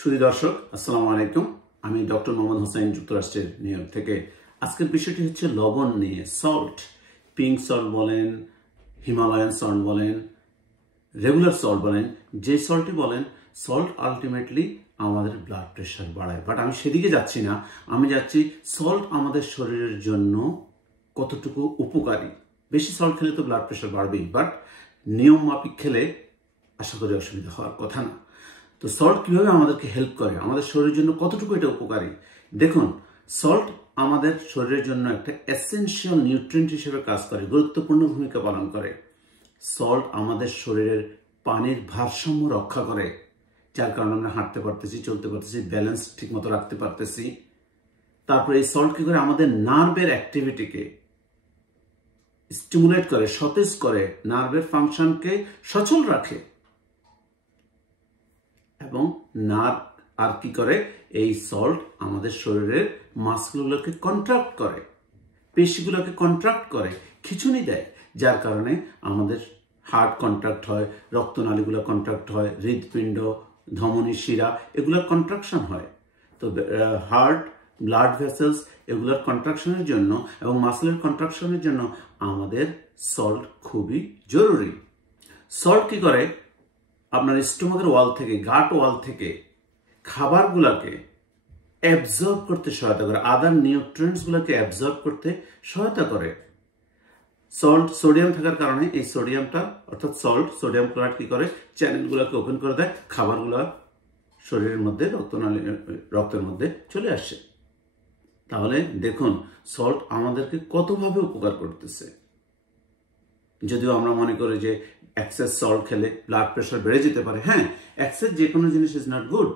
সুধী দর্শক, আসসালামু আলাইকুম। আমি ডক্টর মোহাম্মদ হোসেন, যুক্তরাষ্ট্রের নিউ ইয়র্ক থেকে। আজকের বিষয়টি হচ্ছে লবণ নিয়ে। সল্ট, পিঙ্ক সল্ট বলেন, হিমালয়ান সল্ট বলেন, রেগুলার সল্ট বলেন, যে সল্টই বলেন, সল্ট আলটিমেটলি আমাদের ব্লাড প্রেশার বাড়ায়। বাট আমি সেদিকে যাচ্ছি না, আমি যাচ্ছি সল্ট আমাদের শরীরের জন্য কতটুকু উপকারী। বেশি সল্ট খেলে তো ব্লাড প্রেশার বাড়বেই, বাট নিয়ম মাফিক খেলে আশা করি অসুবিধা হওয়ার কথা না। তো সল্ট কীভাবে আমাদেরকে হেল্প করে, আমাদের শরীরের জন্য কতটুকু এটা উপকারী? দেখুন, সল্ট আমাদের শরীরের জন্য একটা এসেনশিয়াল নিউট্রিয়েন্ট হিসেবে কাজ করে, গুরুত্বপূর্ণ ভূমিকা পালন করে। সল্ট আমাদের শরীরের পানির ভারসাম্য রক্ষা করে, যার কারণে আমরা হাঁটতে পারতেছি, চলতে পারতেছি, ব্যালেন্স ঠিকমতো রাখতে পারতেছি। তারপরে এই সল্ট কী করে, আমাদের নার্ভের অ্যাক্টিভিটিকে স্টিমুলেট করে, সতেজ করে, নার্ভের ফাংশনকে সচল রাখে। এবং নার্ভ আর কি করে, এই সল্ট আমাদের শরীরের মাসলগুলোকে কন্ট্রাক্ট করে, পেশিগুলোকে কন্ট্রাক্ট করে, খিঁচুনি দেয়, যার কারণে আমাদের হার্ট কন্ট্রাক্ট হয়, রক্তনালীগুলো কন্ট্রাক্ট হয়, হৃদপিণ্ড, ধমনী, শিরা এগুলোর কন্ট্রাকশন হয়। তো হার্ট, ব্লাড ভেসেলস এগুলোর কন্ট্রাকশনের জন্য এবং মাসলের কন্ট্রাকশনের জন্য আমাদের সল্ট খুবই জরুরি। সল্ট কি করে, আপনার স্টোমাকের ওয়াল থেকে, গাট ওয়াল থেকে খাবারগুলোকে অ্যাবজর্ব করতে সহায়তা করে, আদার নিউট্রিয়েন্টসগুলোকে অ্যাবজর্ব করতে সহায়তা করে। সল্ট, সোডিয়াম থাকার কারণে এই সোডিয়ামটা, অর্থাৎ সল্ট, সোডিয়াম ক্লোরাইড কি করে, চ্যানেলগুলোকে ওপেন করে দেয়, খাবারগুলো শরীরের মধ্যে, রক্তের মধ্যে চলে আসে। তাহলে দেখুন সল্ট আমাদেরকে কতভাবে উপকার করতেছে। যদিও আমরা মনে করি যে এক্সেস সল্ট খেলে ব্লাড প্রেশার বেড়ে যেতে পারে। হ্যাঁ, এক্সেস যে কোনো জিনিস ইজ নট গুড।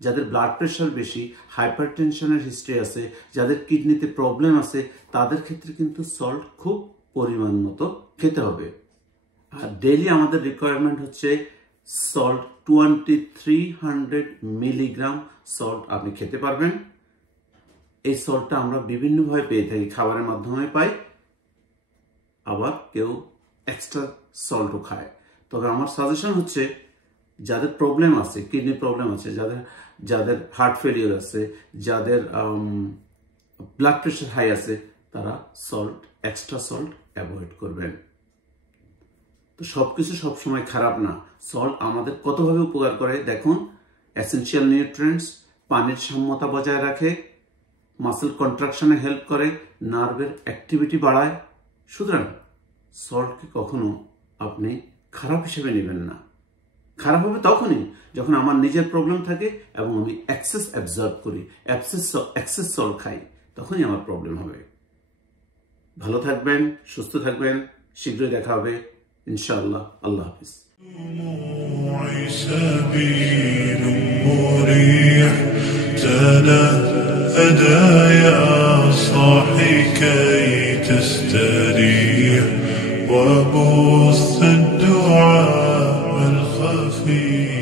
যাদের ব্লাড প্রেশার বেশি, হাইপার টেনশনের হিস্ট্রি আছে, যাদের কিডনিতে প্রবলেম আছে, তাদের ক্ষেত্রে কিন্তু সল্ট খুব পরিমাণ মতো খেতে হবে। আর ডেইলি আমাদের রিকোয়ারমেন্ট হচ্ছে সল্ট 2300 মিলিগ্রাম সল্ট আপনি খেতে পারবেন। এই সল্টটা আমরা বিভিন্নভাবে পেয়ে থাকি, খাবারের মাধ্যমে পাই, আবার কেউ এক্সট্রা সল্টও খায়। তবে আমার সাজেশন হচ্ছে, যাদের প্রবলেম আছে, কিডনি প্রবলেম আছে, যাদের হার্ট ফেলিওর আছে, যাদের ব্লাড প্রেশার হাই আছে, তারা সল্ট, এক্সট্রা সল্ট অ্যাভয়েড করবেন। তো সবকিছু সবসময় খারাপ না। সল্ট আমাদের কতভাবে উপকার করে দেখুন। এসেনশিয়াল নিউট্রিয়েন্টস, পানির সাম্যতা বজায় রাখে, মাসল কন্ট্রাকশনে হেল্প করে, নার্ভের অ্যাক্টিভিটি বাড়ায়। সুতরাং সল্টকে কখনো আপনি খারাপ হিসেবে নেবেন না। খারাপ হবে তখনই যখন আমার নিজের প্রবলেম থাকে এবং আমি এক্সেস অ্যাবজর্ব করি, এক্সেস সল্ট খাই, তখনই আমার প্রবলেম হবে। ভালো থাকবেন, সুস্থ থাকবেন, শীঘ্রই দেখা হবে ইনশাআল্লাহ। আল্লাহ হাফিজ। وبث الدعاء الخفي